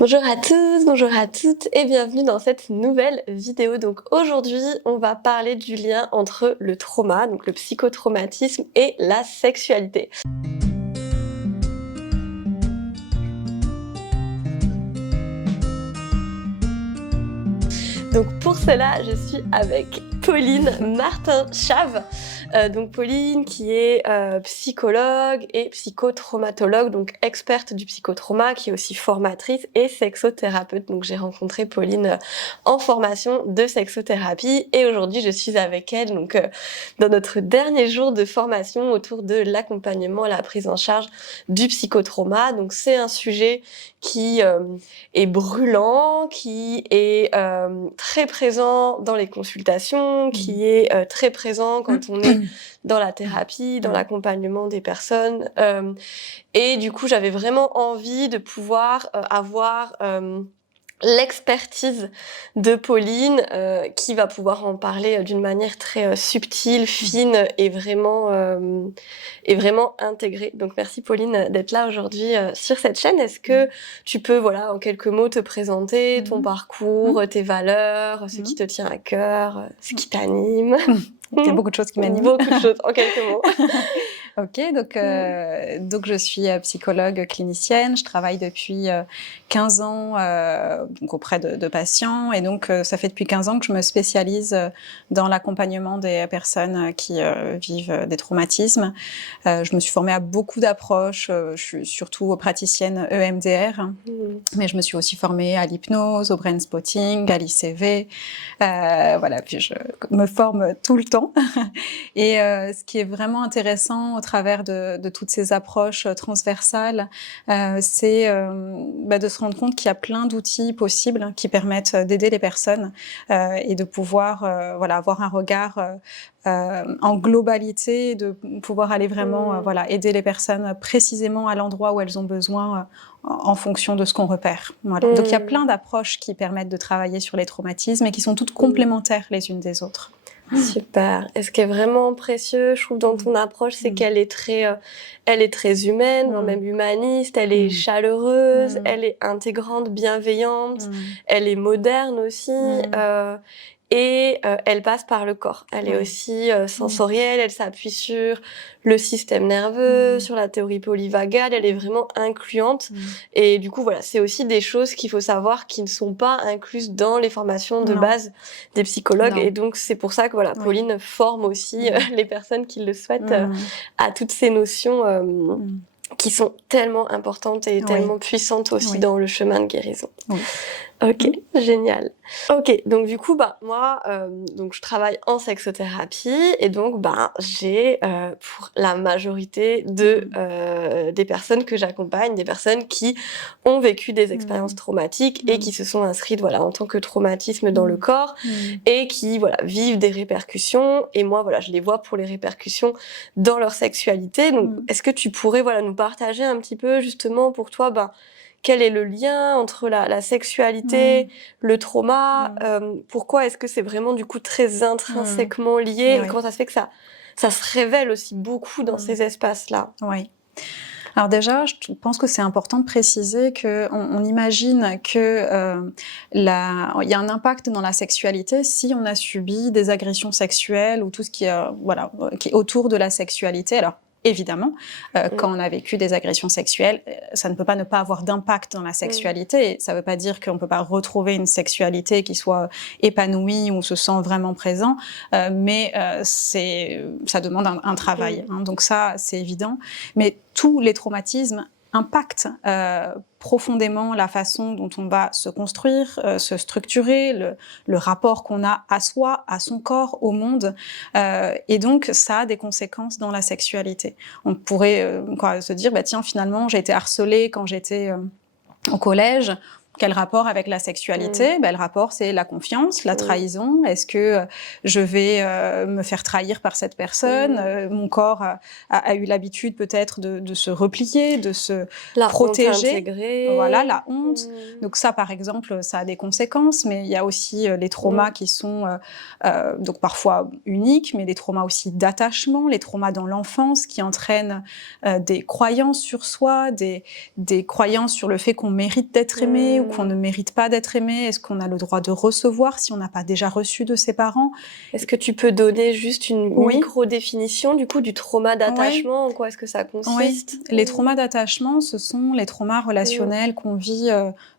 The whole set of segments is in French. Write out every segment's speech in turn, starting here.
Bonjour à tous, bonjour à toutes et bienvenue dans cette nouvelle vidéo. Donc aujourd'hui, on va parler du lien entre le trauma, donc le psychotraumatisme et la sexualité. Donc pour cela, je suis avec Pauline Martin-Chave. Donc Pauline qui est psychologue et psychotraumatologue, donc experte du psychotrauma, qui est aussi formatrice et sexothérapeute. Donc j'ai rencontré Pauline en formation de sexothérapie et aujourd'hui je suis avec elle donc dans notre dernier jour de formation autour de l'accompagnement et la prise en charge du psychotrauma. Donc c'est un sujet qui est brûlant, qui est très présent dans les consultations, qui est très présent quand on est dans la thérapie, dans l'accompagnement des personnes. Et du coup, j'avais vraiment envie de pouvoir avoir l'expertise de Pauline qui va pouvoir en parler d'une manière très subtile, fine et vraiment intégrée. Donc merci Pauline d'être là aujourd'hui sur cette chaîne. Est-ce que tu peux voilà en quelques mots te présenter ton parcours, tes valeurs, ce qui te tient à cœur, ce qui t'anime? Il y a beaucoup de choses qui m'animent. Beaucoup de choses en quelques mots. Ok, donc je suis psychologue clinicienne. Je travaille depuis 15 ans donc auprès de patients et donc ça fait depuis 15 ans que je me spécialise dans l'accompagnement des personnes qui vivent des traumatismes. Je me suis formée à beaucoup d'approches. Je suis surtout praticienne EMDR, mais je me suis aussi formée à l'hypnose, au brain spotting, à l'ICV. Voilà, puis je me forme tout le temps. Et ce qui est vraiment intéressant au travers de toutes ces approches transversales, c'est de se rendre compte qu'il y a plein d'outils possibles qui permettent d'aider les personnes et de pouvoir avoir un regard en globalité, de pouvoir aller vraiment aider les personnes précisément à l'endroit où elles ont besoin en fonction de ce qu'on repère. Voilà. Donc il y a plein d'approches qui permettent de travailler sur les traumatismes et qui sont toutes complémentaires les unes des autres. Super. Et ce qui est vraiment précieux, je trouve, dans ton approche, c'est qu'elle est très humaine, même humaniste, elle est chaleureuse, elle est intégrante, bienveillante, elle est moderne aussi. Et elle passe par le corps. Elle est aussi sensorielle, elle s'appuie sur le système nerveux, sur la théorie polyvagale, elle est vraiment incluante. Et du coup, voilà, c'est aussi des choses qu'il faut savoir qui ne sont pas incluses dans les formations de base des psychologues. Et donc, c'est pour ça que voilà, Pauline forme aussi les personnes qui le souhaitent à toutes ces notions qui sont tellement importantes et tellement puissantes aussi dans le chemin de guérison. Ok, génial. Ok, donc du coup, moi, donc je travaille en sexothérapie et donc, j'ai pour la majorité des personnes que j'accompagne, des personnes qui ont vécu des expériences traumatiques et qui se sont inscrites, voilà, en tant que traumatisme dans le corps et qui, voilà, vivent des répercussions. Et moi, voilà, je les vois pour les répercussions dans leur sexualité. Donc, est-ce que tu pourrais, voilà, nous partager un petit peu, justement, pour toi, quel est le lien entre la sexualité, le trauma, pourquoi est-ce que c'est vraiment du coup très intrinsèquement lié et comment ça se fait que ça se révèle aussi beaucoup dans ces espaces-là? Oui. Alors déjà, je pense que c'est important de préciser qu'on imagine que il y a un impact dans la sexualité si on a subi des agressions sexuelles ou tout ce qui est autour de la sexualité. Alors évidemment, quand on a vécu des agressions sexuelles, ça ne peut pas ne pas avoir d'impact dans la sexualité. Ça ne veut pas dire qu'on ne peut pas retrouver une sexualité qui soit épanouie, où on se sent vraiment présent, mais ça demande un travail. Donc ça, c'est évident. Mais tous les traumatismes impactent profondément la façon dont on va se construire, se structurer, le rapport qu'on a à soi, à son corps, au monde. Et donc, ça a des conséquences dans la sexualité. On pourrait se dire, tiens, finalement, j'ai été harcelée quand j'étais au collège. Quel rapport avec la sexualité? Le rapport, c'est la confiance, la trahison. Est-ce que je vais me faire trahir par cette personne? Mon corps a eu l'habitude peut-être de se replier, de se protéger. Voilà, la honte. Donc ça, par exemple, ça a des conséquences, mais il y a aussi les traumas qui sont donc parfois uniques, mais les traumas aussi d'attachement, les traumas dans l'enfance qui entraînent des croyances sur soi, des croyances sur le fait qu'on mérite d'être aimé ou qu'on ne mérite pas d'être aimé? Est-ce qu'on a le droit de recevoir si on n'a pas déjà reçu de ses parents? Est-ce que tu peux donner juste une micro-définition du coup du trauma d'attachement? En quoi est-ce que ça consiste? Les traumas d'attachement, ce sont les traumas relationnels qu'on vit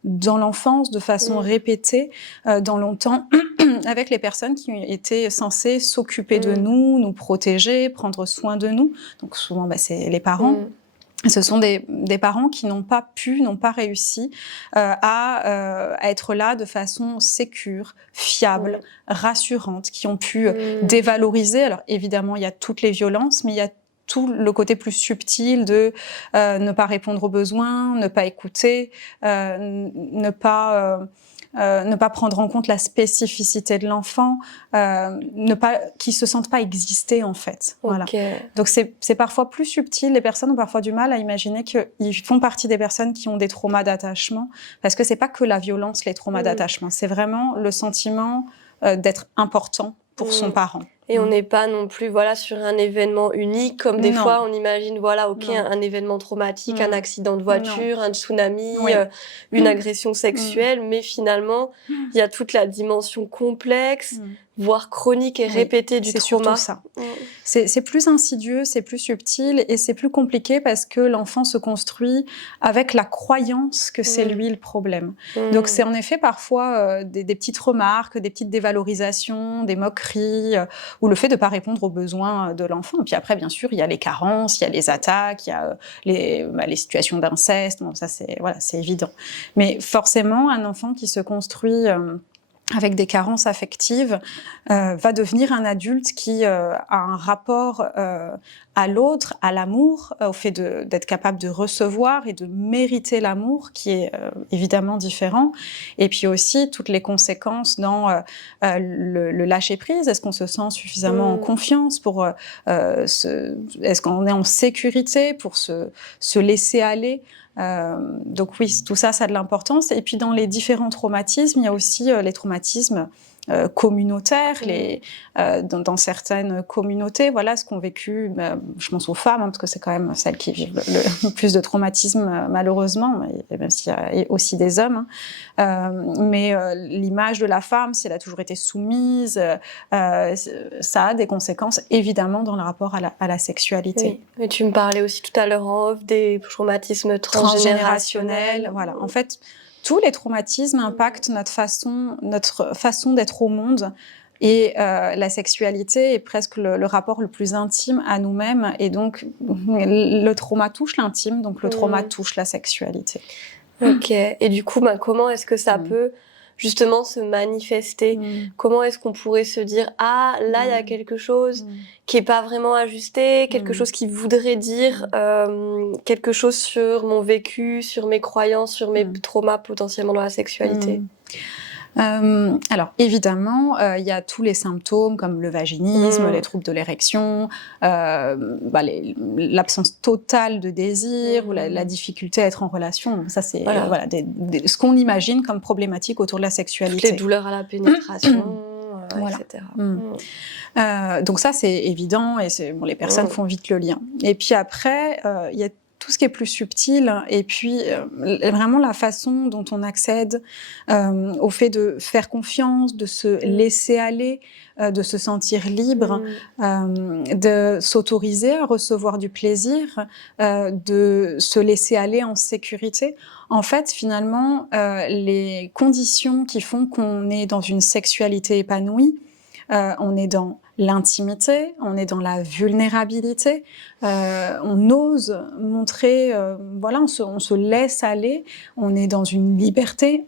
dans l'enfance de façon répétée dans longtemps avec les personnes qui étaient censées s'occuper de nous, nous protéger, prendre soin de nous. Donc souvent, c'est les parents. Ce sont des parents qui n'ont pas réussi à être là de façon sécure, fiable, rassurante, qui ont pu dévaloriser. Alors évidemment, il y a toutes les violences, mais il y a tout le côté plus subtil de ne pas répondre aux besoins, ne pas écouter, ne pas prendre en compte la spécificité de l'enfant, qu'ils se sentent pas exister en fait. Voilà. Donc c'est parfois plus subtil. Les personnes ont parfois du mal à imaginer qu'ils font partie des personnes qui ont des traumas d'attachement, parce que c'est pas que la violence, les traumas d'attachement, c'est vraiment le sentiment d'être important pour son parent. Et on n'est pas non plus sur un événement unique, comme des fois on imagine, un événement traumatique, un accident de voiture, un tsunami, une agression sexuelle, mais finalement, il y a toute la dimension complexe, voire chronique et répétée du trauma. C'est surtout ça. C'est plus insidieux, c'est plus subtil et c'est plus compliqué parce que l'enfant se construit avec la croyance que c'est lui le problème. Donc c'est en effet parfois des petites remarques, des petites dévalorisations, des moqueries, ou le fait de ne pas répondre aux besoins de l'enfant. Et puis après, bien sûr, il y a les carences, il y a les attaques, il y a les situations d'inceste. Bon, ça, c'est évident. Mais forcément, un enfant qui se construit avec des carences affectives va devenir un adulte qui a un rapport à l'autre, à l'amour, au fait d'être capable de recevoir et de mériter l'amour, qui est évidemment différent. Et puis aussi toutes les conséquences dans le lâcher-prise. Est-ce qu'on se sent suffisamment en confiance pour est-ce qu'on est en sécurité pour se laisser aller? Donc oui, tout ça a de l'importance. Et puis dans les différents traumatismes, il y a aussi les traumatismes communautaires, dans certaines communautés, ce qu'ont vécu, je pense aux femmes, parce que c'est quand même celles qui vivent le plus de traumatismes, malheureusement, même s'il y a aussi des hommes. Mais l'image de la femme, si elle a toujours été soumise, ça a des conséquences, évidemment, dans le rapport à la sexualité. Oui. Et tu me parlais aussi tout à l'heure en off des traumatismes transgénérationnels. Voilà, en fait, tous les traumatismes impactent notre façon d'être au monde. Et la sexualité est presque le rapport le plus intime à nous-mêmes. Et donc, le trauma touche l'intime, donc le trauma touche la sexualité. Ok. Et du coup, comment est-ce que ça peut justement se manifester? Comment est-ce qu'on pourrait se dire « Ah, là, il y a quelque chose qui est pas vraiment ajusté, quelque chose qui voudrait dire quelque chose sur mon vécu, sur mes croyances, sur mes traumas potentiellement dans la sexualité ?» Alors évidemment, il y a tous les symptômes comme le vaginisme, les troubles de l'érection, l'absence totale de désir ou la difficulté à être en relation. Ça c'est ce qu'on imagine comme problématique autour de la sexualité. Toutes les douleurs à la pénétration, etc. Donc ça c'est évident et les personnes font vite le lien. Et puis après, il y a tout ce qui est plus subtil, et puis vraiment la façon dont on accède au fait de faire confiance, de se laisser aller, de se sentir libre, de s'autoriser à recevoir du plaisir, de se laisser aller en sécurité. En fait, finalement, les conditions qui font qu'on est dans une sexualité épanouie, on est dans l'intimité, on est dans la vulnérabilité, on ose montrer, on se laisse aller, on est dans une liberté,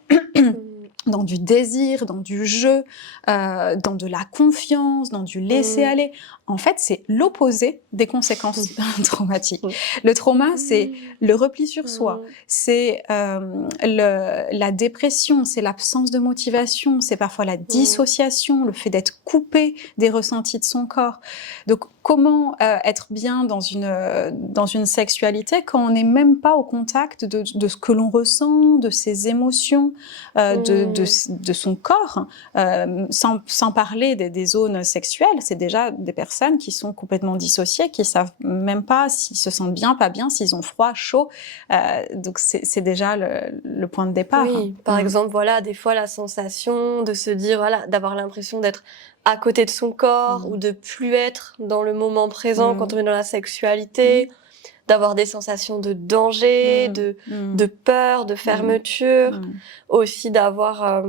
dans du désir, dans du jeu, dans de la confiance, dans du laisser-aller. En fait, c'est l'opposé des conséquences traumatiques. Le trauma, c'est le repli sur soi, c'est la dépression, c'est l'absence de motivation, c'est parfois la dissociation, le fait d'être coupé des ressentis de son corps. Donc, comment être bien dans une sexualité quand on n'est même pas au contact de ce que l'on ressent, de ses émotions, de son corps, sans parler des zones sexuelles. C'est déjà des personnes personnes qui sont complètement dissociées, qui savent même pas s'ils se sentent bien, pas bien, s'ils ont froid, chaud. Donc c'est déjà le point de départ. Oui, par exemple, voilà, des fois la sensation de se dire, voilà, d'avoir l'impression d'être à côté de son corps ou de plus être dans le moment présent quand on est dans la sexualité, d'avoir des sensations de danger, de peur, de fermeture, aussi d'avoir,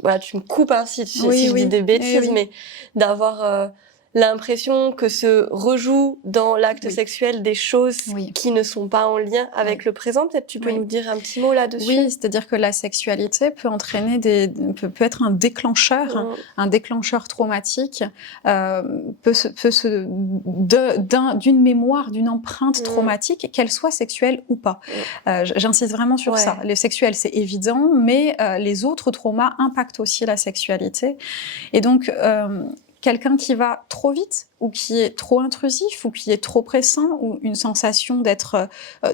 voilà, tu me coupes si je dis des bêtises, mais d'avoir l'impression que se rejouent dans l'acte sexuel des choses qui ne sont pas en lien avec le présent. Peut-être tu peux nous dire un petit mot là-dessus. Oui, c'est-à-dire que la sexualité peut entraîner peut être un déclencheur traumatique, d'une mémoire, d'une empreinte traumatique, qu'elle soit sexuelle ou pas. J'insiste vraiment sur ça. Les sexuels, c'est évident, mais les autres traumas impactent aussi la sexualité. Et donc, quelqu'un qui va trop vite ou qui est trop intrusif ou qui est trop pressant ou une sensation d'être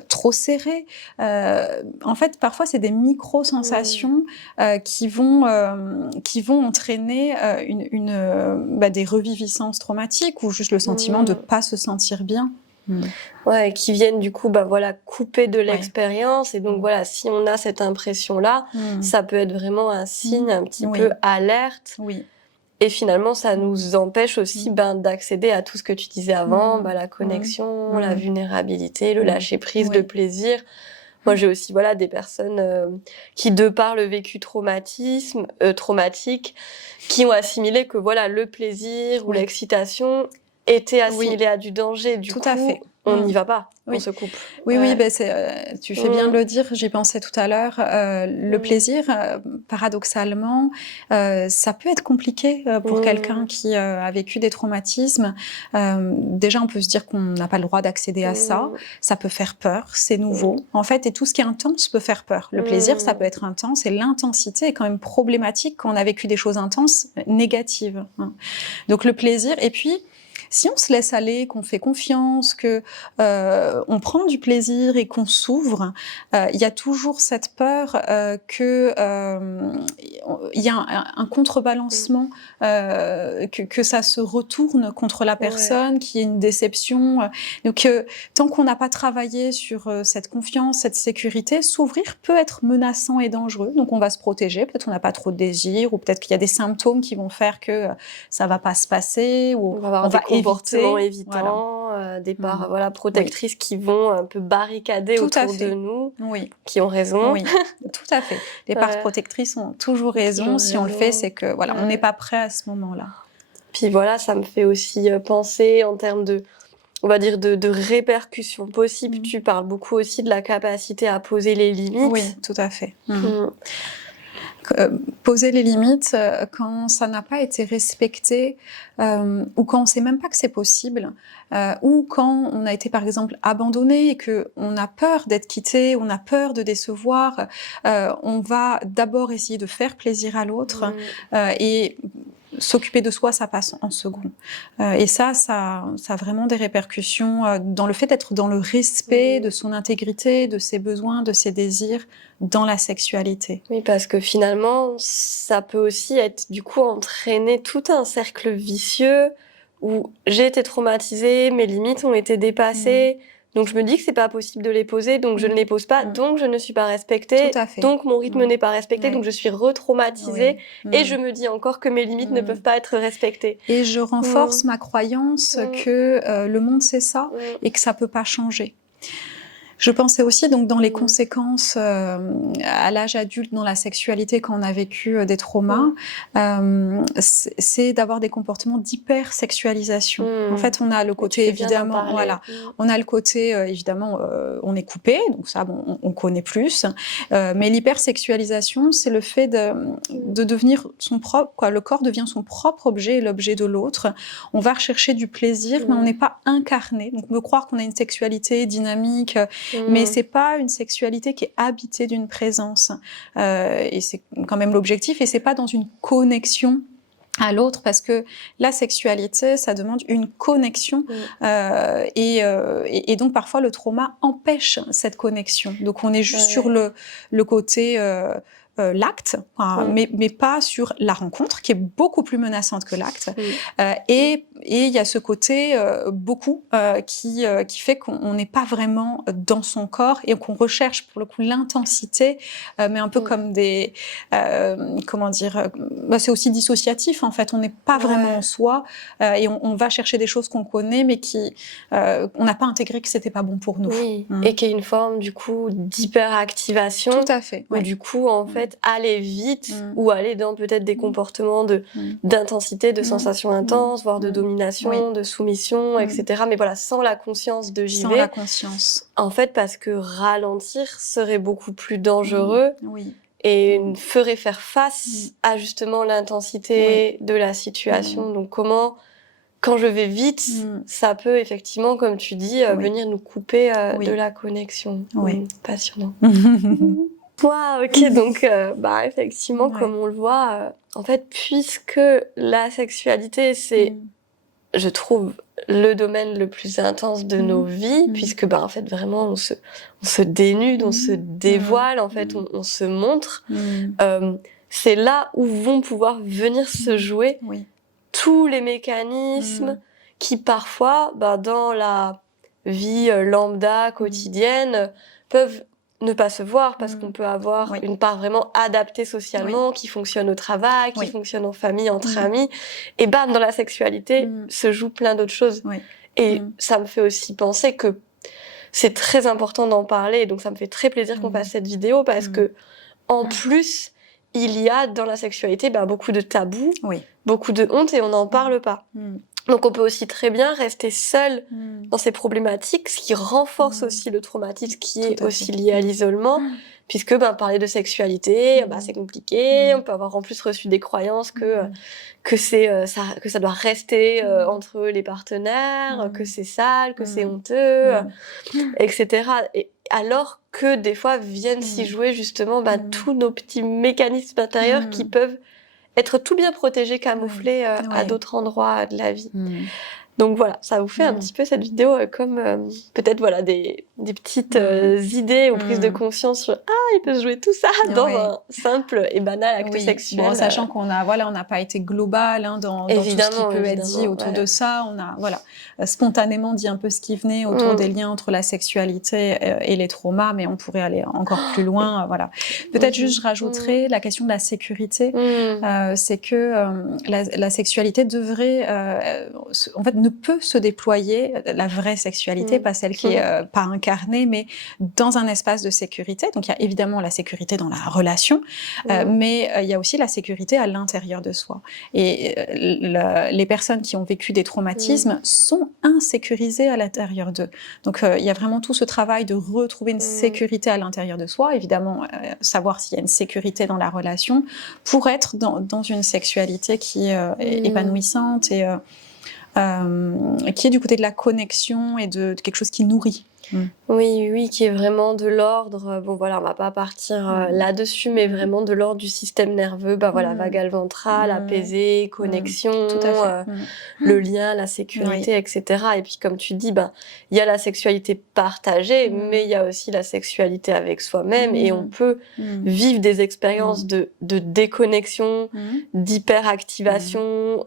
trop serré. En fait, parfois, c'est des micro-sensations qui vont entraîner des reviviscences traumatiques ou juste le sentiment de pas se sentir bien. Ouais, qui viennent du coup, voilà, couper de l'expérience. Et donc voilà, si on a cette impression-là, ça peut être vraiment un signe un petit peu alerte. Oui. Et finalement, ça nous empêche aussi d'accéder à tout ce que tu disais avant, la connexion, la vulnérabilité, le lâcher-prise, le plaisir. Moi, j'ai aussi des personnes qui, de par le vécu traumatique, qui ont assimilé que le plaisir ou l'excitation était assimilé à du danger. Du coup, on n'y va pas, on se coupe. Oui, tu fais bien de le dire, j'y pensais tout à l'heure. Le plaisir, paradoxalement, ça peut être compliqué pour quelqu'un qui a vécu des traumatismes. Déjà, on peut se dire qu'on n'a pas le droit d'accéder à ça. Ça peut faire peur, c'est nouveau. En fait, et tout ce qui est intense peut faire peur. Le plaisir, ça peut être intense, et l'intensité est quand même problématique quand on a vécu des choses intenses, négatives. Donc le plaisir, et puis si on se laisse aller, qu'on fait confiance, que on prend du plaisir et qu'on s'ouvre, il y a toujours cette peur que il y a un contrebalancement, que ça se retourne contre la personne, qu'il y ait une déception. Donc tant qu'on n'a pas travaillé sur cette confiance, cette sécurité, s'ouvrir peut être menaçant et dangereux. Donc on va se protéger. Peut-être qu'on n'a pas trop de désir, ou peut-être qu'il y a des symptômes qui vont faire que ça va pas se passer, ou on va avoir des comportements évitants, des parts protectrices qui vont un peu barricader autour de nous, qui ont raison. Oui, tout à fait. Les parts protectrices ont toujours raison. Si on le fait, c'est que on n'est pas prêt à ce moment-là. Puis ça me fait aussi penser en termes de, on va dire, de répercussions possibles. Tu parles beaucoup aussi de la capacité à poser les limites. Oui, tout à fait. Poser les limites quand ça n'a pas été respecté, ou quand on ne sait même pas que c'est possible, ou quand on a été par exemple abandonné et qu'on a peur d'être quitté, on a peur de décevoir, on va d'abord essayer de faire plaisir à l'autre, et s'occuper de soi, ça passe en second. Et ça a vraiment des répercussions dans le fait d'être dans le respect de son intégrité, de ses besoins, de ses désirs dans la sexualité. Oui, parce que finalement, ça peut aussi être du coup entraîner tout un cercle vicieux où j'ai été traumatisée, mes limites ont été dépassées. Donc je me dis que c'est pas possible de les poser, donc je ne les pose pas, donc je ne suis pas respectée, donc mon rythme n'est pas respecté, donc je suis retraumatisée, et je me dis encore que mes limites ne peuvent pas être respectées. Et je renforce ma croyance que le monde c'est ça, et que ça peut pas changer. Je pensais aussi donc dans les conséquences à l'âge adulte dans la sexualité quand on a vécu des traumas, c'est d'avoir des comportements d'hypersexualisation. En fait, on a le côté évidemment, on a le côté évidemment on est coupé, donc ça on connaît plus, mais l'hypersexualisation, c'est le fait de devenir son propre, le corps devient son propre objet et l'objet de l'autre. On va rechercher du plaisir, mais on n'est pas incarné. Donc me croire qu'on a une sexualité dynamique, mais c'est pas une sexualité qui est habitée d'une présence, et c'est quand même l'objectif, et c'est pas dans une connexion à l'autre, parce que la sexualité, ça demande une connexion, et donc parfois le trauma empêche cette connexion. Donc on est juste sur le côté l'acte, mais pas sur la rencontre, qui est beaucoup plus menaçante que l'acte. Et il y a ce côté qui fait qu'on n'est pas vraiment dans son corps et qu'on recherche pour le coup l'intensité, mais un peu comme des... c'est aussi dissociatif en fait, on n'est pas vraiment en soi et on va chercher des choses qu'on connaît mais on n'a pas intégré que c'était pas bon pour nous. Et qu'il y a une forme du coup d'hyperactivation. Tout à fait. Ou du coup en fait aller vite ou aller dans peut-être des comportements d'intensité, de sensations intenses, voire de domination, de soumission, etc. Mais voilà, sans la conscience de j'y vais. Sans la conscience. En fait, parce que ralentir serait beaucoup plus dangereux. Et ferait faire face à justement l'intensité de la situation. Donc comment, quand je vais vite, ça peut effectivement, comme tu dis, venir nous couper de la connexion. Passionnant. Ok, donc effectivement, comme on le voit, en fait, puisque la sexualité, c'est, je trouve, le domaine le plus intense de nos vies, puisque en fait vraiment on se dénude, on se dévoile, en fait on se montre. C'est là où vont pouvoir venir se jouer tous les mécanismes qui parfois, dans la vie lambda quotidienne, peuvent ne pas se voir parce qu'on peut avoir une part vraiment adaptée socialement qui fonctionne au travail, qui fonctionne en famille, entre amis. Et dans la sexualité se jouent plein d'autres choses. Et ça me fait aussi penser que c'est très important d'en parler. Et donc ça me fait très plaisir qu'on fasse cette vidéo parce que en plus, il y a dans la sexualité beaucoup de tabous, beaucoup de honte et on n'en parle pas. Donc on peut aussi très bien rester seul dans ces problématiques, ce qui renforce aussi le traumatisme qui est aussi lié à l'isolement, puisque parler de sexualité, c'est compliqué, on peut avoir en plus reçu des croyances que ça doit rester entre les partenaires, que c'est sale, que c'est honteux, etc. Et alors que des fois viennent s'y jouer justement tous nos petits mécanismes intérieurs qui peuvent être tout bien protégé, camouflé à d'autres endroits de la vie. Donc voilà, ça vous fait un petit peu cette vidéo comme peut-être des petites idées ou prises de conscience sur il peut se jouer tout ça dans un simple et banal acte sexuel. Bon, sachant qu'on n'a pas été global dans tout ce qui peut être dit autour de ça. On a spontanément dit un peu ce qui venait autour des liens entre la sexualité et les traumas, mais on pourrait aller encore plus loin. Voilà. Peut-être juste je rajouterais la question de la sécurité. C'est que la sexualité devrait en fait ne peut se déployer, la vraie sexualité, pas celle qui est pas incarnée, mais dans un espace de sécurité. Donc il y a évidemment la sécurité dans la relation, mais il y a aussi la sécurité à l'intérieur de soi. Et les personnes qui ont vécu des traumatismes sont insécurisées à l'intérieur d'eux. Donc il y a vraiment tout ce travail de retrouver une sécurité à l'intérieur de soi, évidemment savoir s'il y a une sécurité dans la relation pour être dans une sexualité qui est épanouissante et qui est du côté de la connexion et de quelque chose qui nourrit. Oui, qui est vraiment de l'ordre, on va pas partir là-dessus, mais vraiment de l'ordre du système nerveux, vagal ventral, apaisé, connexion, Tout à fait. le lien, la sécurité, etc. Et puis comme tu dis, il y a la sexualité partagée, mais il y a aussi la sexualité avec soi-même, et on peut vivre des expériences de déconnexion, d'hyperactivation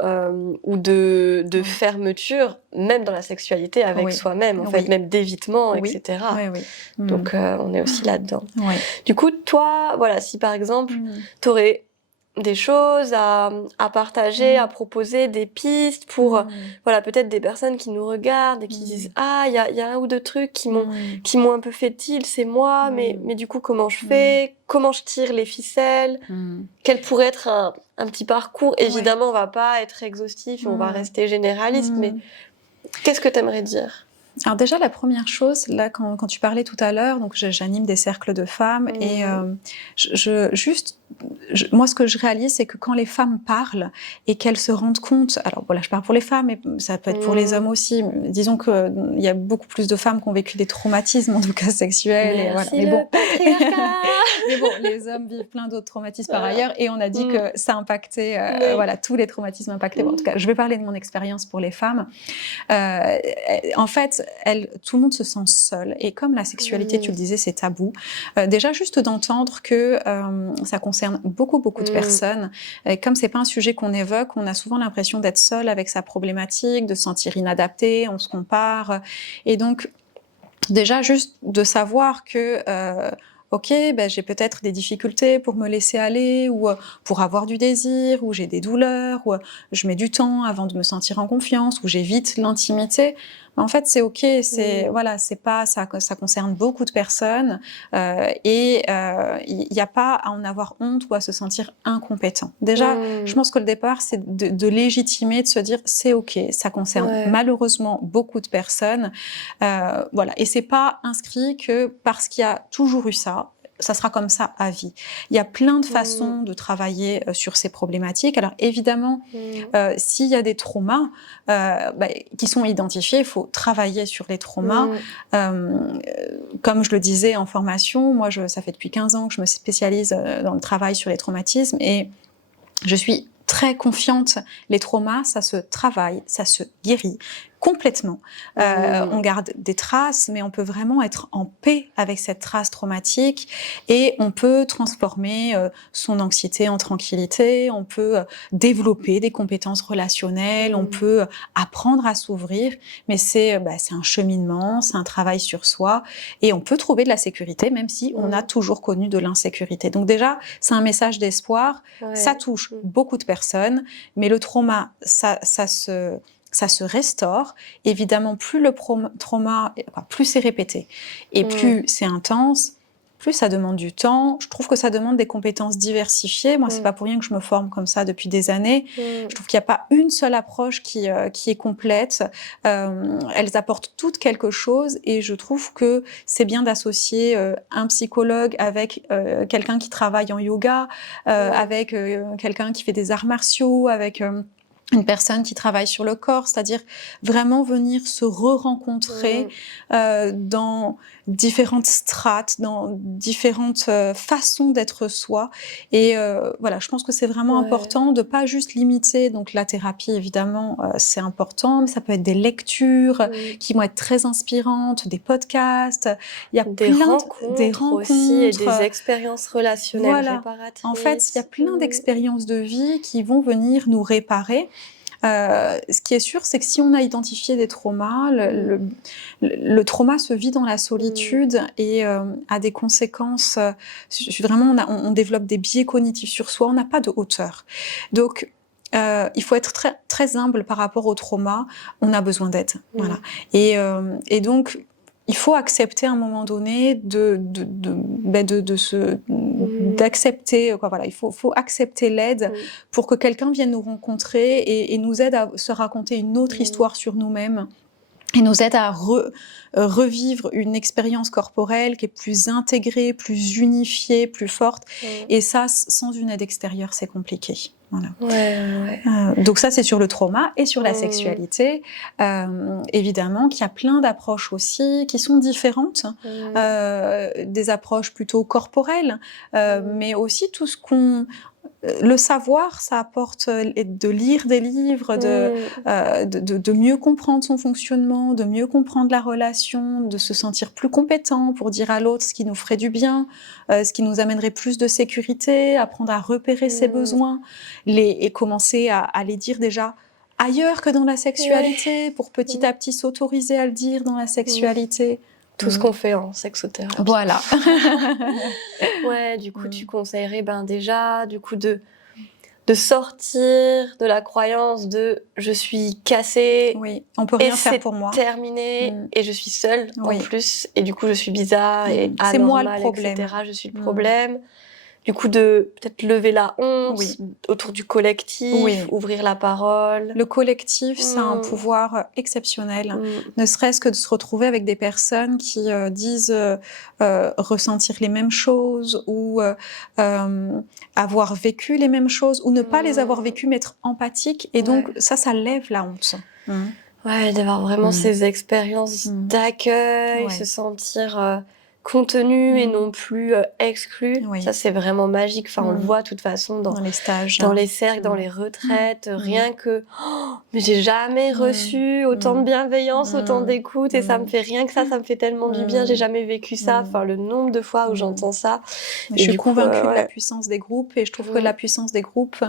ou de fermeture, même dans la sexualité avec soi-même, en fait, même d'évitement, etc. Donc on est aussi là-dedans. Du coup, toi, si par exemple, t'aurais des choses à partager, à proposer, des pistes pour peut-être des personnes qui nous regardent et qui disent il y a un ou deux trucs qui m'ont un peu fait tilt, c'est moi, mais du coup comment je fais, comment je tire les ficelles, quel pourrait être un petit parcours. Évidemment, on va pas être exhaustif, on va rester généraliste, mais qu'est-ce que t'aimerais dire? Alors déjà, la première chose, là, quand tu parlais tout à l'heure, donc j'anime des cercles de femmes et moi, ce que je réalise, c'est que quand les femmes parlent et qu'elles se rendent compte, alors voilà, je parle pour les femmes, mais ça peut être pour les hommes aussi. Disons que il y a beaucoup plus de femmes qui ont vécu des traumatismes, en tout cas sexuels. Merci et voilà. Mais bon, les hommes vivent plein d'autres traumatismes par ailleurs, et on a dit que ça impactait, tous les traumatismes impactaient. Bon, en tout cas, je vais parler de mon expérience pour les femmes. En fait, tout le monde se sent seul. Et comme la sexualité, tu le disais, c'est tabou, déjà juste d'entendre que ça concerne beaucoup de personnes, et comme c'est pas un sujet qu'on évoque, on a souvent l'impression d'être seul avec sa problématique, de se sentir inadapté, on se compare. Et donc, déjà juste de savoir que... ok, j'ai peut-être des difficultés pour me laisser aller, ou pour avoir du désir, ou j'ai des douleurs, ou je mets du temps avant de me sentir en confiance, ou j'évite l'intimité. En fait, c'est ok, voilà, c'est pas ça concerne beaucoup de personnes, et il n'y a pas à en avoir honte ou à se sentir incompétent. Déjà, je pense que le départ, c'est de légitimer, de se dire c'est ok, ça concerne malheureusement beaucoup de personnes, voilà, et c'est pas inscrit que parce qu'il y a toujours eu ça sera comme ça à vie. Il y a plein de façons de travailler sur ces problématiques. Alors évidemment, s'il y a des traumas qui sont identifiés, il faut travailler sur les traumas. Comme je le disais en formation, moi, ça fait depuis 15 ans que je me spécialise dans le travail sur les traumatismes, et je suis très confiante. Les traumas, ça se travaille, ça se guérit complètement. On garde des traces, mais on peut vraiment être en paix avec cette trace traumatique, et on peut transformer son anxiété en tranquillité, on peut développer des compétences relationnelles, on peut apprendre à s'ouvrir, mais c'est un cheminement, c'est un travail sur soi, et on peut trouver de la sécurité même si on a toujours connu de l'insécurité. Donc déjà, c'est un message d'espoir, ça touche beaucoup de personnes, mais le trauma, ça se restaure. Évidemment, plus le trauma, plus c'est répété et plus c'est intense, plus ça demande du temps. Je trouve que ça demande des compétences diversifiées. Moi, c'est pas pour rien que je me forme comme ça depuis des années. Je trouve qu'il n'y a pas une seule approche qui est complète. Elles apportent toutes quelque chose, et je trouve que c'est bien d'associer un psychologue avec quelqu'un qui travaille en yoga, avec quelqu'un qui fait des arts martiaux, avec... une personne qui travaille sur le corps, c'est-à-dire vraiment venir se re-rencontrer dans différentes strates, dans différentes façons d'être soi. Et voilà, je pense que c'est vraiment important de pas juste limiter. Donc la thérapie, évidemment, c'est important, mais ça peut être des lectures qui vont être très inspirantes, des podcasts. Il y a des rencontres aussi, et des expériences relationnelles réparatrices. En fait, il y a plein d'expériences de vie qui vont venir nous réparer. Ce qui est sûr, c'est que si on a identifié des traumas, le trauma se vit dans la solitude et a des conséquences. Vraiment, on développe des biais cognitifs sur soi. On n'a pas de hauteur. Donc, il faut être très, très humble par rapport au trauma. On a besoin d'aide. Voilà. Et donc, il faut accepter à un moment donné d'accepter, voilà, il faut accepter l'aide pour que quelqu'un vienne nous rencontrer et nous aide à se raconter une autre histoire sur nous-mêmes, et nous aide à revivre une expérience corporelle qui est plus intégrée, plus unifiée, plus forte. Et ça, sans une aide extérieure, c'est compliqué. Voilà. Donc ça, c'est sur le trauma. Et sur la sexualité, évidemment qu'il y a plein d'approches aussi qui sont différentes, des approches plutôt corporelles, mais aussi tout ce qu'on... Le savoir, ça apporte de lire des livres, de mieux comprendre son fonctionnement, de mieux comprendre la relation, de se sentir plus compétent pour dire à l'autre ce qui nous ferait du bien, ce qui nous amènerait plus de sécurité, apprendre à repérer ses besoins, et commencer à les dire déjà ailleurs que dans la sexualité, pour petit à petit s'autoriser à le dire dans la sexualité. Tout ce qu'on fait en sexothérapie. Voilà. Du coup, tu conseillerais déjà, du coup, de sortir de la croyance de je suis cassée. Oui, on peut rien faire pour moi. C'est terminé et je suis seule en plus, et du coup je suis bizarre et anormale, c'est moi le problème. etc. Je suis le problème. Du coup, de peut-être lever la honte autour du collectif, ouvrir la parole. Le collectif, ça a un pouvoir exceptionnel. Ne serait-ce que de se retrouver avec des personnes qui disent ressentir les mêmes choses, ou avoir vécu les mêmes choses, ou ne pas les avoir vécues, mais être empathique. Et donc, ça lève la honte. Ouais, d'avoir vraiment ces expériences d'accueil, se sentir contenu et non plus exclu. Ça, c'est vraiment magique. Enfin, on le voit de toute façon dans les stages, dans les cercles, dans les retraites. Rien que, mais j'ai jamais reçu autant de bienveillance, autant d'écoute, et ça me fait rien que ça me fait tellement du bien. J'ai jamais vécu ça. Enfin, le nombre de fois où j'entends ça. Mais je suis convaincue de la puissance des groupes, et je trouve que la puissance des groupes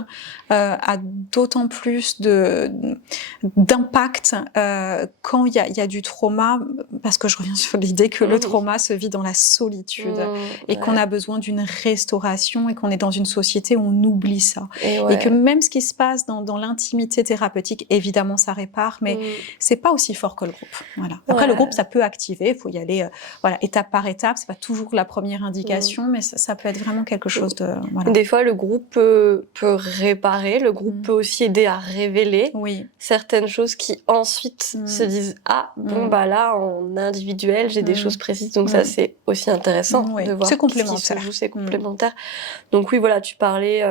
a d'autant plus d'impact quand il y a du trauma, parce que je reviens sur l'idée que le trauma se vit dans la solitude et qu'on a besoin d'une restauration, et qu'on est dans une société où on oublie ça. Et que même ce qui se passe dans l'intimité thérapeutique, évidemment ça répare, mais c'est pas aussi fort que le groupe. Voilà. Après le groupe, ça peut activer, il faut y aller étape par étape, c'est pas toujours la première indication, mais ça peut être vraiment quelque chose de... Voilà. Des fois le groupe peut réparer, le groupe peut aussi aider à révéler certaines choses qui ensuite se disent « Ah, bon bah là en individuel j'ai des choses précises », donc ça c'est aussi intéressant de voir c'est ce qui se complémentaire. joue, c'est complémentaire. Donc oui, voilà, tu parlais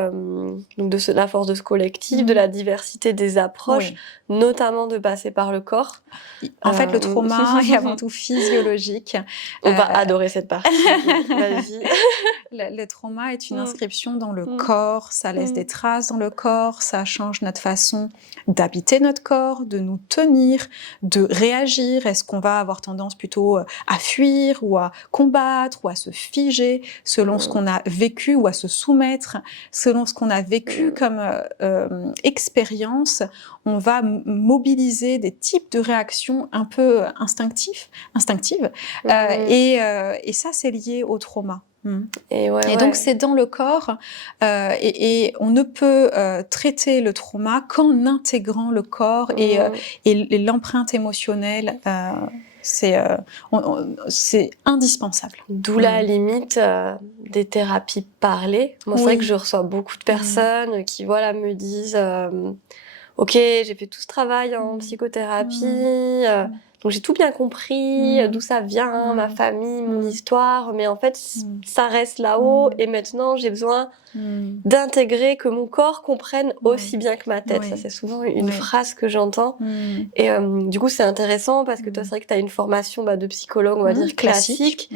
donc de la force de ce collectif, de la diversité des approches, notamment de passer par le corps. En fait, le trauma est avant tout physiologique. On va adorer cette partie. Vas-y. Le trauma est une inscription dans le corps, ça laisse des traces dans le corps, ça change notre façon d'habiter notre corps, de nous tenir, de réagir. Est-ce qu'on va avoir tendance plutôt à fuir ou à combattre ou à se figer selon ce qu'on a vécu, ou à se soumettre selon ce qu'on a vécu comme expérience? On va mobiliser des types de réactions un peu instinctives, et ça c'est lié au trauma. Et donc c'est dans le corps, et on ne peut traiter le trauma qu'en intégrant le corps et l'empreinte émotionnelle. C'est indispensable. D'où la limite des thérapies parlées. Moi, c'est vrai que je reçois beaucoup de personnes qui me disent ok, j'ai fait tout ce travail en psychothérapie, donc j'ai tout bien compris, d'où ça vient, ma famille, mon histoire, mais en fait, ça reste là-haut, et maintenant, j'ai besoin d'intégrer que mon corps comprenne aussi bien que ma tête. Ça, c'est souvent une phrase que j'entends. Et du coup, c'est intéressant parce que toi, c'est vrai que tu as une formation de psychologue, on va dire, classique.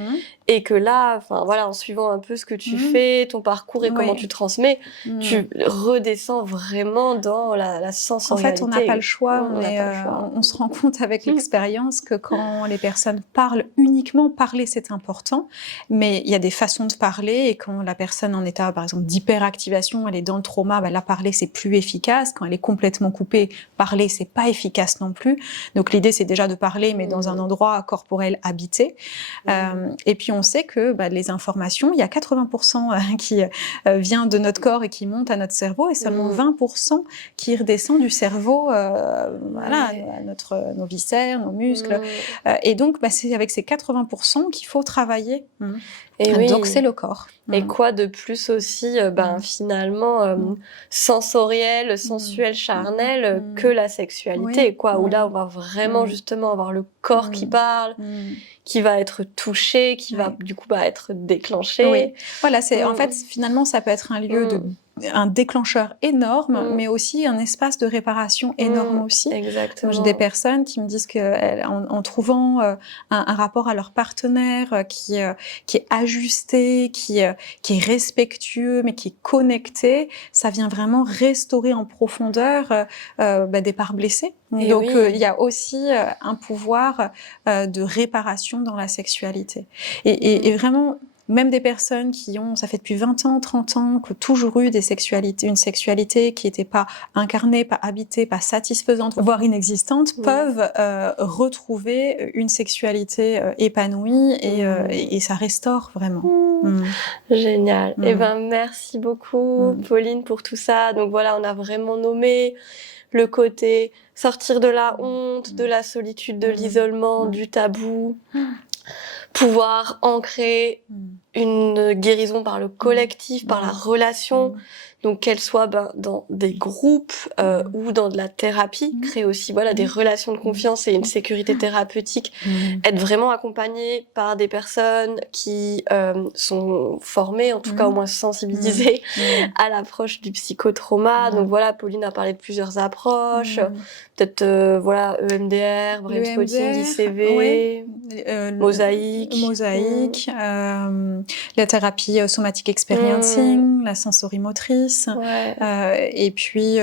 Et que là, en suivant un peu ce que tu fais, ton parcours et comment tu transmets, tu redescends vraiment dans la sensorialité. En fait, on n'a pas le choix, mais on se rend compte avec l'expérience que quand les personnes parlent, uniquement parler, c'est important, mais il y a des façons de parler, et quand la personne en état, par exemple, d'hyperactivation, elle est dans le trauma, là, parler, c'est plus efficace. Quand elle est complètement coupée, parler, c'est pas efficace non plus. Donc, l'idée, c'est déjà de parler, mais dans un endroit corporel habité. Et puis, on sait que les informations, il y a 80% qui vient de notre corps et qui monte à notre cerveau, et seulement 20% qui redescend du cerveau à nos viscères, nos muscles. Et donc, c'est avec ces 80% qu'il faut travailler. Et donc, c'est le corps. Et quoi de plus aussi, finalement, sensoriel, sensuel, charnel, que la sexualité, où là, on va vraiment justement avoir le corps qui parle, qui va être touché, qui va du coup être déclenché. Voilà, en fait, finalement, ça peut être un lieu un déclencheur énorme, mais aussi un espace de réparation énorme aussi. Exactement. J'ai des personnes qui me disent qu'en trouvant un rapport à leur partenaire qui est ajusté, qui est respectueux, mais qui est connecté, ça vient vraiment restaurer en profondeur des parts blessées. Et donc, il y a aussi un pouvoir de réparation dans la sexualité. Et vraiment, même des personnes qui ça fait depuis 20 ans, 30 ans, qui ont toujours eu une sexualité qui n'était pas incarnée, pas habitée, pas satisfaisante, voire inexistante, peuvent retrouver une sexualité épanouie, et ça restaure vraiment. Génial. Eh merci beaucoup, Pauline, pour tout ça. Donc voilà, on a vraiment nommé le côté sortir de la honte, de la solitude, de l'isolement, du tabou, pouvoir ancrer une guérison par le collectif, par la relation, donc qu'elle soit dans des groupes ou dans de la thérapie, créer aussi des relations de confiance et une sécurité thérapeutique, être vraiment accompagnée par des personnes qui sont formées, en tout cas au moins sensibilisées à l'approche du psychotrauma. Donc voilà, Pauline a parlé de plusieurs approches, peut-être EMDR, brain spotting, ICV, mosaïque, la thérapie somatic experiencing, la sensorimotrice. Et puis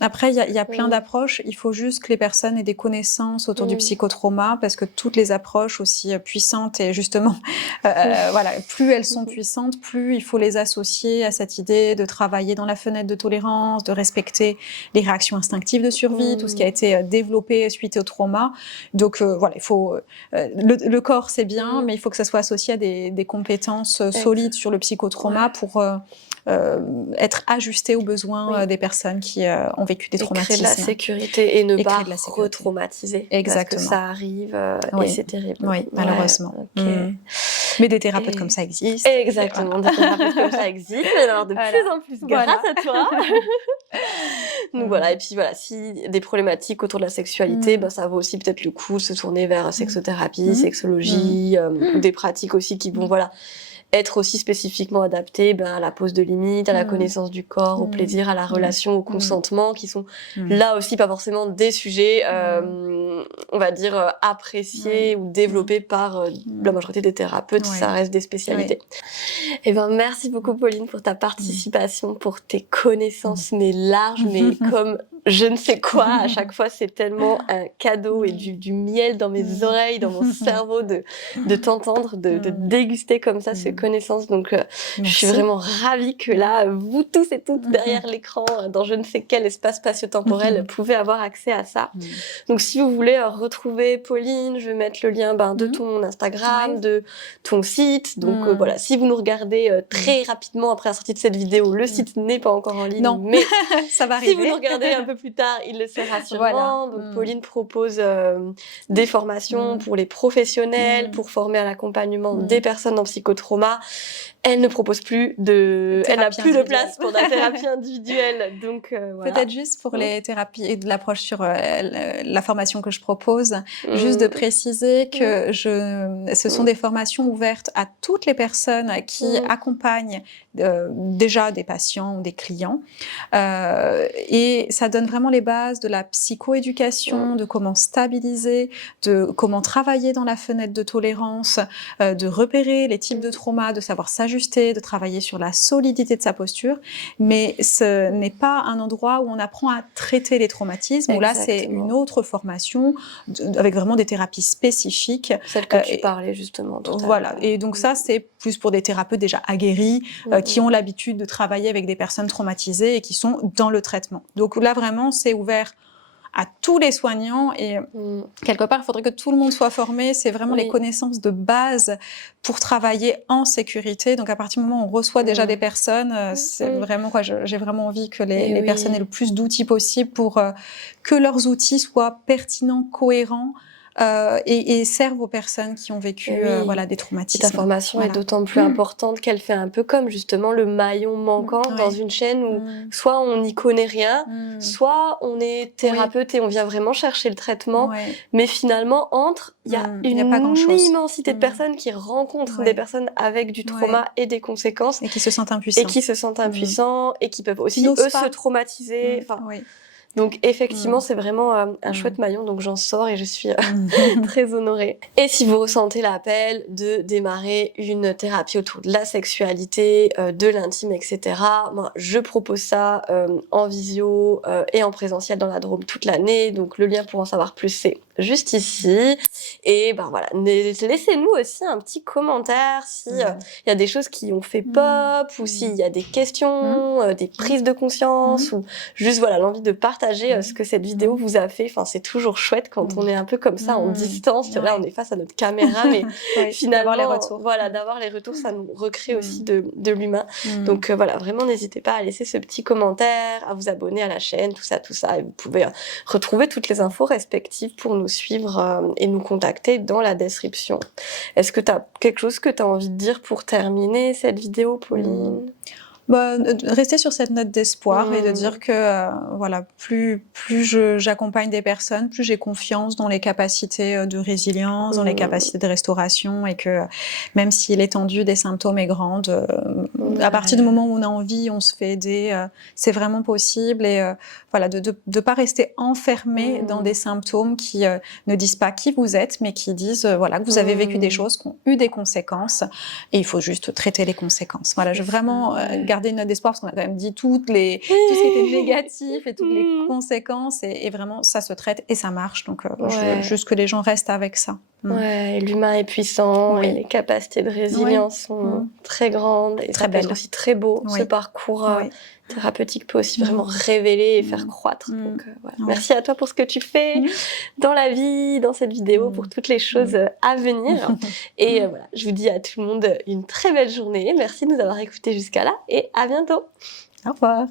après, il y a plein d'approches. Il faut juste que les personnes aient des connaissances autour du psychotrauma, parce que toutes les approches, aussi puissantes et justement, plus elles sont puissantes, plus il faut les associer à cette idée de travailler dans la fenêtre de tolérance, de respecter les réactions instinctives de survie, tout ce qui a été développé suite au trauma. Donc il faut le corps, c'est bien, mais il faut que ça soit associé à des compétences solides sur le psychotrauma pour être ajusté aux besoins des personnes qui ont vécu des traumatismes. Créer de la sécurité et ne pas retraumatiser. Exactement. Parce que ça arrive et c'est terrible. Oui, malheureusement. Mais des thérapeutes comme ça existent. Exactement, des thérapeutes comme ça existent, mais alors de plus en plus grâce à toi. Donc et puis si des problématiques autour de la sexualité, ça vaut aussi peut-être le coup de se tourner vers sexothérapie, sexologie, ou des pratiques aussi qui vont être aussi spécifiquement adapté à la pose de limites, à la connaissance du corps, au plaisir, à la relation, au consentement, qui sont là aussi pas forcément des sujets, on va dire, appréciés ou développés par la majorité des thérapeutes, ça reste des spécialités. Et merci beaucoup Pauline pour ta participation, pour tes connaissances, mais larges, mais comme je ne sais quoi, à chaque fois c'est tellement un cadeau et du miel dans mes oreilles, dans mon cerveau de t'entendre, de déguster comme ça ces connaissances. Donc je suis vraiment ravie que là, vous tous et toutes derrière l'écran, dans je ne sais quel espace spatio-temporel, pouvez avoir accès à ça. Donc si vous voulez retrouver Pauline, je vais mettre le lien de ton Instagram, de ton site. Donc si vous nous regardez très rapidement après la sortie de cette vidéo, le site n'est pas encore en ligne, mais ça va arriver. Si vous nous regardez un peu plus tard, il le sera sûrement. Donc Pauline propose des formations pour les professionnels, pour former à l'accompagnement des personnes en psychotrauma. Elle ne propose plus elle n'a plus de place pour la thérapie individuelle. Donc peut-être juste pour les thérapies et de l'approche sur la formation que je propose, juste de préciser que ce sont des formations ouvertes à toutes les personnes qui accompagnent déjà des patients ou des clients, et ça donne vraiment les bases de la psychoéducation, de comment stabiliser, de comment travailler dans la fenêtre de tolérance, de repérer les types de traumas, de savoir s'ajuster, de travailler sur la solidité de sa posture, mais ce n'est pas un endroit où on apprend à traiter les traumatismes, où là c'est une autre formation avec vraiment des thérapies spécifiques. Celle que tu parlais justement tout à l'heure. Voilà, et donc ça c'est plus pour des thérapeutes déjà aguerris, qui ont l'habitude de travailler avec des personnes traumatisées et qui sont dans le traitement. Donc là vraiment c'est ouvert à tous les soignants et quelque part il faudrait que tout le monde soit formé. C'est vraiment les connaissances de base pour travailler en sécurité. Donc à partir du moment où on reçoit déjà des personnes, c'est vraiment j'ai vraiment envie que les personnes aient le plus d'outils possible pour que leurs outils soient pertinents, cohérents, et servent aux personnes qui ont vécu des traumatismes. Et ta formation est d'autant plus importante qu'elle fait un peu comme justement le maillon manquant dans une chaîne où soit on n'y connaît rien, soit on est thérapeute et on vient vraiment chercher le traitement, mais finalement il y a une immensité de personnes qui rencontrent des personnes avec du trauma et des conséquences et qui se sentent impuissants et qui peuvent aussi eux se traumatiser. Donc effectivement, c'est vraiment un chouette maillon, donc j'en sors et je suis très honorée. Et si vous ressentez l'appel de démarrer une thérapie autour de la sexualité, de l'intime, etc., moi je propose ça en visio et en présentiel dans la Drôme toute l'année, donc le lien pour en savoir plus c'est juste ici. Et laissez-nous aussi un petit commentaire si y a des choses qui ont fait pop, ou s'il y a des questions, des prises de conscience, ou juste l'envie de partager ce que cette vidéo vous a fait. Enfin, c'est toujours chouette quand on est un peu comme ça en distance. Là, on est face à notre caméra, mais finalement, d'avoir les retours, ça nous recrée aussi de l'humain. Donc vraiment, n'hésitez pas à laisser ce petit commentaire, à vous abonner à la chaîne, tout ça, et vous pouvez retrouver toutes les infos respectives pour nous suivre et nous contacter dans la description. Est-ce que tu as quelque chose que tu as envie de dire pour terminer cette vidéo, Pauline? Rester sur cette note d'espoir et de dire que voilà, plus j'accompagne des personnes, plus j'ai confiance dans les capacités de résilience, dans les capacités de restauration, et que même si l'étendue des symptômes est grande, à partir du moment où on a envie, on se fait aider, c'est vraiment possible. Et voilà, de pas rester enfermé dans des symptômes qui ne disent pas qui vous êtes, mais qui disent voilà, que vous avez vécu des choses qui ont eu des conséquences, et il faut juste traiter les conséquences. Voilà, je veux vraiment garder une note d'espoir, parce qu'on a quand même dit tout ce qui était négatif et toutes les conséquences, et vraiment ça se traite et ça marche. Donc je veux juste que les gens restent avec ça. Ouais, l'humain est puissant et les capacités de résilience sont très grandes, et ça peut être aussi très beau. Ce parcours thérapeutique peut aussi vraiment révéler et faire croître. Donc voilà. Merci à toi pour ce que tu fais dans la vie, dans cette vidéo, pour toutes les choses à venir. Et voilà, je vous dis à tout le monde une très belle journée. Merci de nous avoir écoutés jusqu'à là et à bientôt. Au revoir.